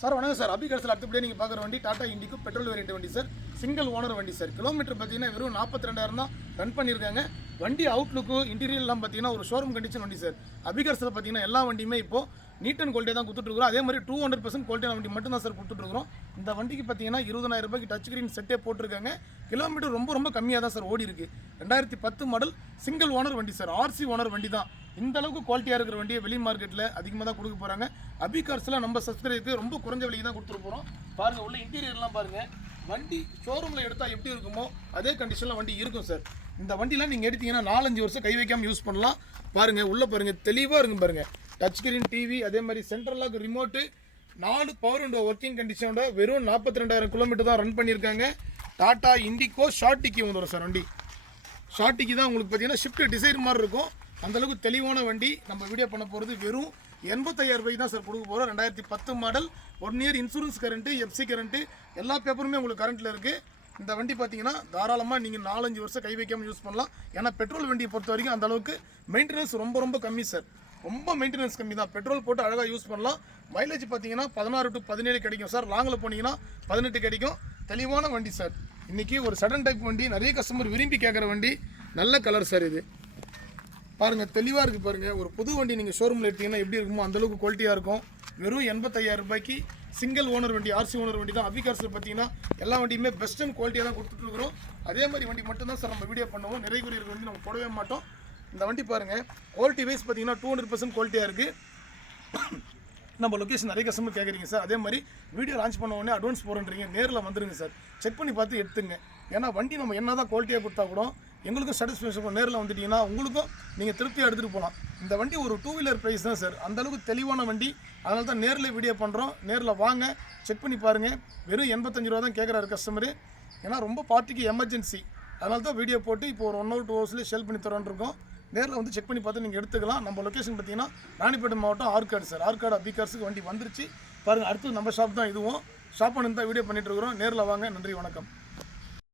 Sir வணக்கம் sir. அபி கார்ஸில் அடுத்தபடியாக நீங்கள் பார்க்குற வண்டி டாடா இண்டிகோ பெட்ரோல் வேரியன்ட் வண்டி சார். சிங்கிள் ஓனர் வண்டி சார். கிலோமீட்டர் பார்த்தீங்கன்னா வெறும் 42,000 தான் ரன் பண்ணியிருக்காங்க. வண்டி அவுட்லுக்கு இன்டீரியர்லாம் பார்த்தீங்கன்னா ஒரு ஷோரூம் கண்டிஷன் வண்டி சார். அபி கார்ஸில் பார்த்தீங்கன்னா எல்லா வண்டியுமே இப்போது நீட் அண்ட் குவாலிட்டியாக தான் கொடுத்துட்ருக்குறோம். அதே மாதிரி 200% குவாலிட்டியான வண்டி மட்டும் தான் சார் கொடுத்துட்ருக்குறோம். இந்த வண்டிக்கு பார்த்தீங்கன்னா 20,000 ரூபாய்க்கு டச் ஸ்க்ரீன் செட்டே போட்டிருக்காங்க. கிலோமீட்டர் ரொம்ப கம்மியாக தான் சார் ஓடி இருக்குது. 2010 மாடல் சிங்கிள் ஓனர் வண்டி சார். ஆர்சி ஓனர் வண்டி தான். இந்த அளவுக்கு குவாலிட்டியாக இருக்கிற வண்டியை வெளி மார்க்கெட்டில் அதிகமாக தான் கொடுக்க போகிறாங்க. அபி கார்ஸில் நம்ம சப்ஸ்கிரைபருக்கு ரொம்ப குறைஞ்ச விலைக்கு தான் கொடுத்துட்டு போகிறோம். பாருங்கள், உள்ள இன்டீரியர்லாம் பாருங்கள். வண்டி ஷோரூமில் எடுத்தால் எப்படி இருக்குமோ அதே கண்டிஷனில் வண்டி இருக்கும் சார். இந்த வண்டிலாம் நீங்கள் எடுத்தீங்கன்னா 4-5 வருஷம் கை வைக்காமல் யூஸ் பண்ணலாம். பாருங்கள், உள்ளே பாருங்கள், தெளிவாக இருக்கும் பாருங்கள். டச் ஸ்க்ரீன் டிவி, அதே மாதிரி central lock remote, 4 power window working கண்டிஷனோட வெறும் 42,000 கிலோமீட்டர் தான் ரன் பண்ணியிருக்காங்க. டாடா இண்டிகோ ஷார்ட்டிக்கு வந்துடும் சார். வண்டி ஷார்ட்டிக்கு தான் உங்களுக்கு பார்த்தீங்கன்னா ஷிஃப்ட் டிசைர் மாதிரி இருக்கும். அந்தளவுக்கு தெளிவான வண்டி. நம்ம வீடியோ பண்ண போகிறது வெறும் 85,000 ரூபாய்க்கு தான் சார் கொடுக்க போகிறோம். 2010 model, 1 year insurance current, FC current, எல்லா பேப்பருமே உங்களுக்கு கரண்ட்டில் இருக்குது. இந்த வண்டி பார்த்தீங்கன்னா தாராளமாக நீங்கள் 4-5 வருஷம் கை வைக்காமல் யூஸ் பண்ணலாம். ஏன்னா பெட்ரோல் வண்டியை பொறுத்த வரைக்கும் அந்தளவுக்கு மெயின்டெனன்ஸ் ரொம்ப கம்மி சார். ரொம்ப மெயின்டெனன்ஸ் கம்மி தான். பெட்ரோல் போட்டு அழகாக யூஸ் பண்ணலாம். மைலேஜ் பார்த்தீங்கன்னா 16 to 17 கிடைக்கும் சார். லாங்கில் போனீங்கன்னா 18 கிடைக்கும். தெளிவான வண்டி சார். இன்றைக்கி ஒரு சடன் டைப் வண்டி, நிறைய கஸ்டமர் விரும்பி கேட்குற வண்டி. நல்ல கலர் சார். இது பாருங்கள், தெளிவாக இருக்குது பாருங்கள். ஒரு புது வண்டி நீங்கள் ஷோரூமில் எடுத்தீங்கன்னா எப்படி இருக்குமோ அந்தளவுக்கு குவாலிட்டியாக இருக்கும். வெறும் 85,000 ரூபாய்க்கு சிங்கிள் ஓனர் வண்டி, ஆர்சி ஓனர் வண்டி தான். அபி கார்ஸில் பார்த்தீங்கன்னா எல்லா வண்டியுமே பெஸ்ட் அண்ட் குவாலிட்டியாக தான் கொடுத்துட்ருக்குறோம். அதே மாதிரி வண்டி மட்டும்தான் சார் நம்ம வீடியோ பண்ணுவோம். நிறைய குறை இருக்கிற வண்டி நம்ம போடவே மாட்டோம். இந்த வண்டி பாருங்கள், குவாலிட்டி வைஸ் பார்த்தீங்கன்னா 200% குவாலிட்டியாக இருக்குது. நம்ம லொக்கேஷன் நிறைய கஸ்டமர் கேட்குறீங்க சார். அதே மாதிரி வீடியோ லான்ச் பண்ண உடனே அட்வான்ஸ் போகிறேன்றீங்க. நேரில் வந்துடுங்க சார். செக் பண்ணி பார்த்து எடுத்துங்க. ஏன்னா வண்டி நம்ம என்ன தான் குவாலிட்டியாக கொடுத்தா கூட எங்களுக்கும் சாட்டிஸ்ஃபேக்ஷன். நேரில் வந்துட்டிங்கன்னா உங்களுக்கும் நீங்கள் திருப்தியாக எடுத்துகிட்டு போகலாம். இந்த வண்டி ஒரு 2 வீலர் ப்ரைஸ் தான் சார். அந்தளவுக்கு தெளிவான வண்டி. அதனால தான் நேரில் வீடியோ பண்ணுறோம். நேரில் வாங்க, செக் பண்ணி பாருங்கள். வெறும் 85 ரூபா தான் கேட்குறாரு கஸ்டமரு. ஏன்னா ரொம்ப பார்ட்டிக்கு எமர்ஜென்சி. அதனால தான் வீடியோ போட்டு இப்போ ஒரு 1 hour 2 ஹவர்ஸ்லேயே சேல் பண்ணி தரோன்னு இருக்கோம். நேரில் வந்து செக் பண்ணி பார்த்து நீங்கள் எடுத்துக்கலாம். நம்ம லொக்கேஷன் பார்த்தீங்கன்னா ராணிப்பேட்டை மாவட்டம் ஆற்காடு சார். ஆற்காடு அபி கார்ஸுக்கு வண்டி வந்துருச்சு பாருங்கள். அடுத்து நம்ம ஷாப் தான் இதுவும். ஷாப் பண்ணி தான் வீடியோ பண்ணிகிட்டு இருக்கிறோம். நேரில் வாங்க. நன்றி, வணக்கம்.